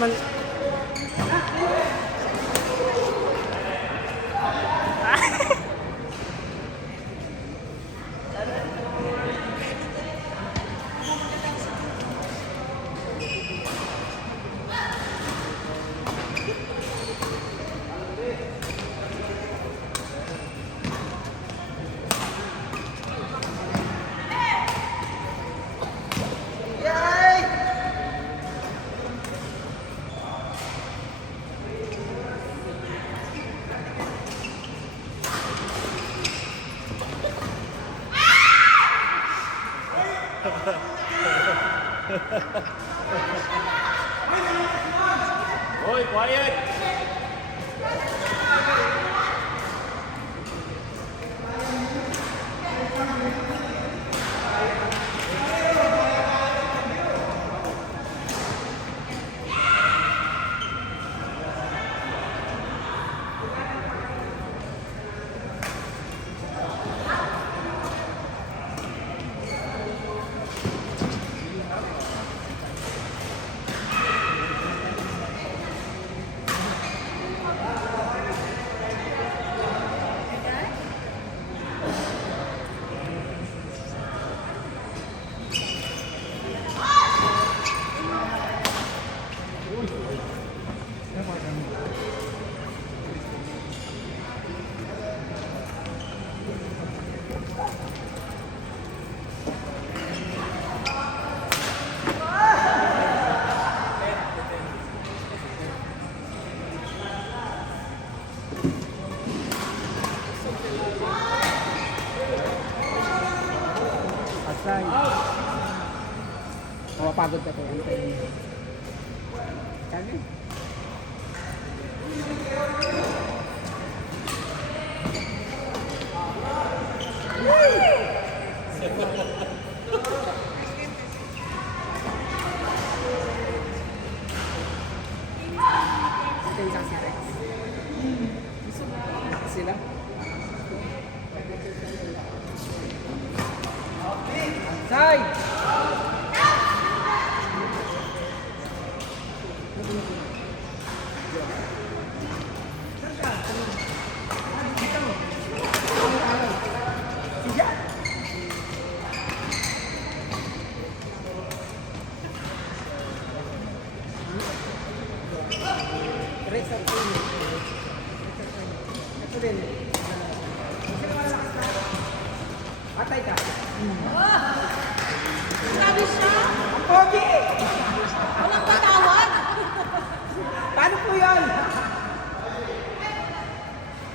Man. Oi, quiet! Asay. Mapapagod ka to. Kami. Ito yung isang si Rex. Sila? Side! Rex ang puno. Ito din. Atay ka. Sabi siya, Ang pogi! walang patawad. Paano po yun?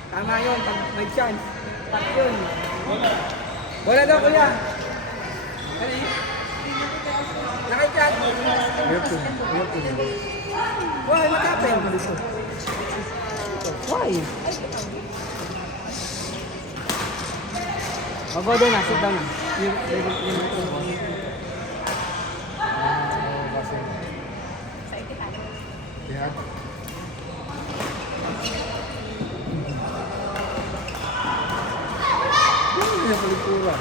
Tama yun, pag may chance. Pat yun. Wala daw kuya. Ano yun? Nakichat. Why? What happened? Why? Oh, go doon na. Sit down na. Yeah. Ini pelipura.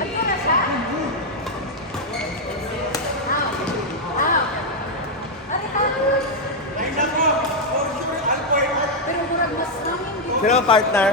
Ano na siya? Pero murag mas namin dito. Sino ang partner?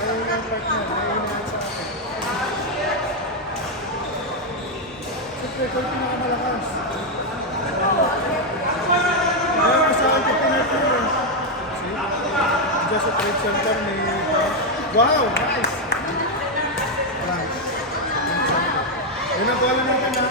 Ayaw yung partner. Ayaw yung sa akin. Siyempre, ikaw yung pinakamalakas. Ayaw ka sa akin yung pinapuro. See? Just a trade center ni... Wow! Nice! Nice. Yun ang bola natin ha.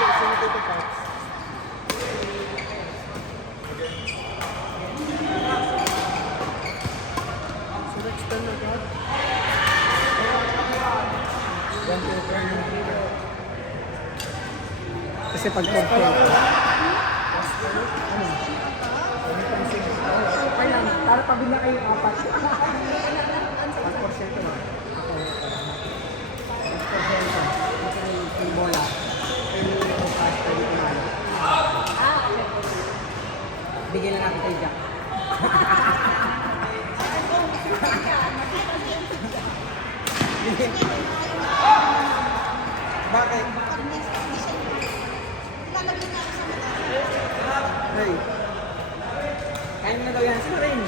Sino ito Pops? Sino extender ka? 1, 2, 3 yung... Kasi pag compare. Okay lang, para pabila kayo 4. 1% lang. Yung bola. Yung pasta dito na. Bigyan na natin kay Jack. Bakit? Hey. Kain mo na daw yan. Sino rin?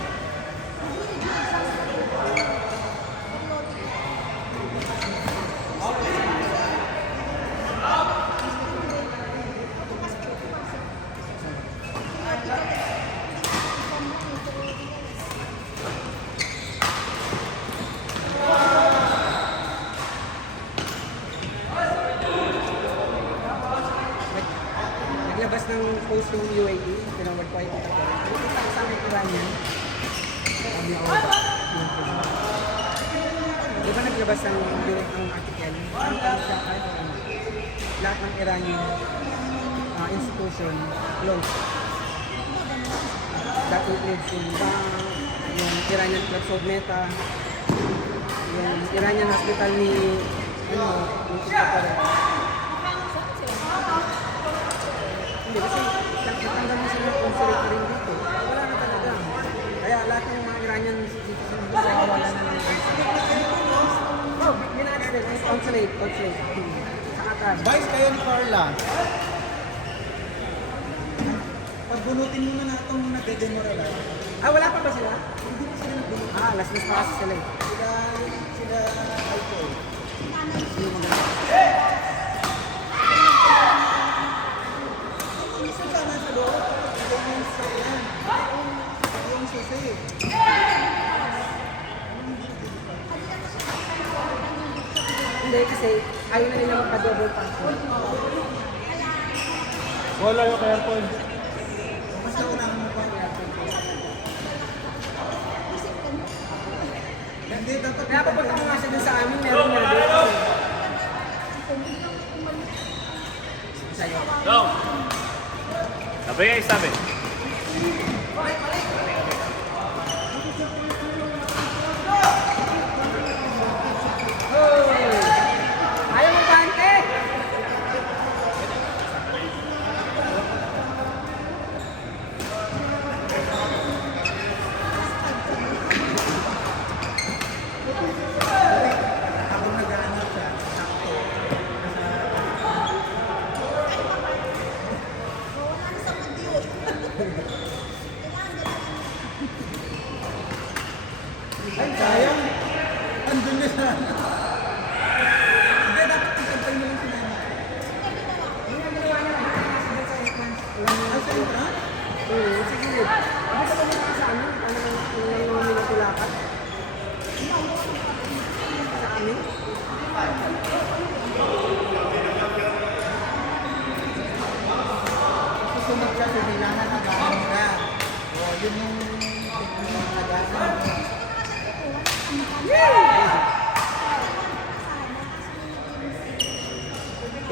Naglabas ng post yung UAE, pinawag ko ay nakita ko sa may Iranian. Sabi ako, di ba naglabas ng article? Lahat ng Iranian institution closed. That includes yung bank, yung Iranian Clubs of Meta, yung Iranian hospital ni, yung Ipapare. Hindi kasi natanggal mo sila ng consulate rin dito. Wala na talaga. Kaya lahat ng mga Iranian citizens dito wala na ng consulate. Oh, binalis din. Consulate. Sa Qatar. Vice kayo ni Carla. Pagbunutin mo na itong nagde-demoralize. Wala pa ba sila? Hindi na sila nagbunutin. Last miss pa kasi sila eh. Sila alcohol. Isa ka na sa loob. Ito yung sa yan. Yung susi. Hindi kasi ayaw na nila magpa-double function. Wala yung aircon. Mas naunahan mo pa. Hindi, dapat Kaya papunta ko nga siya dun sa amin, meron nga doon. Sa'yo. Go! Sabi guys, sabi. Ayaw mo bante! ako nag-aanap siya. Sakto. Ay, sayang. Andun na siya. Hindi, dapat itagpay mo lang sila. Sa entrance? Oo, sige. Hindi ka pumunta sa amin. Ano nang minatulakan? Sa amin? Susunod siya sa bilangan ng camera. O, yun yung technique ng nagasan.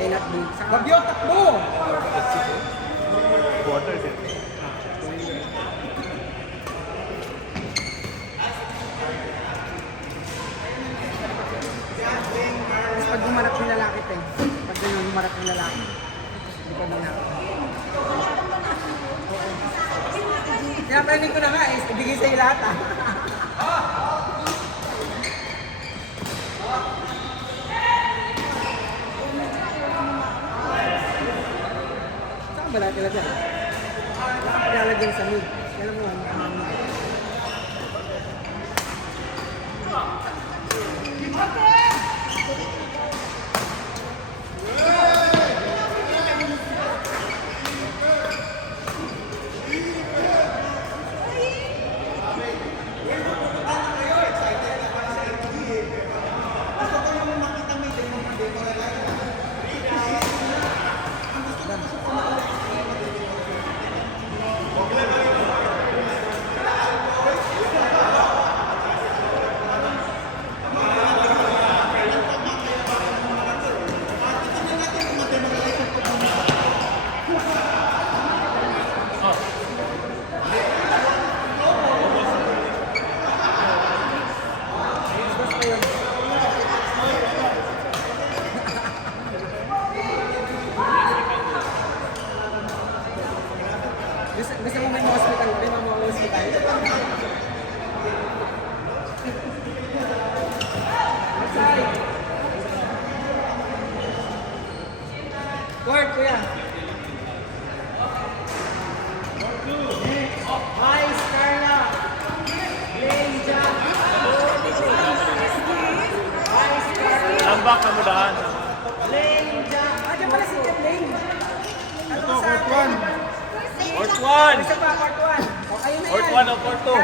Cannot be. Bagyo, takbo! ate. Pag ganyan humarap ng lalaki. Hindi ko muna. Kaya pwede ko na nga, ibigay sa'yo lahat ah. Saan ba natin lagyan? Ilalagyan sa mid. Alam mo, gusto mo may mga hospital? May mga hospital? Court, kuya. Nice, Carla. Lane, Jack. Nice, Carla. Lambak na mudahan. Lane, Jack. Ah, dyan pala si Jeff Lane. Ito, court 1. Court 1. Isa pa, court 1. O, ayun na yan. Court 1 o court 2.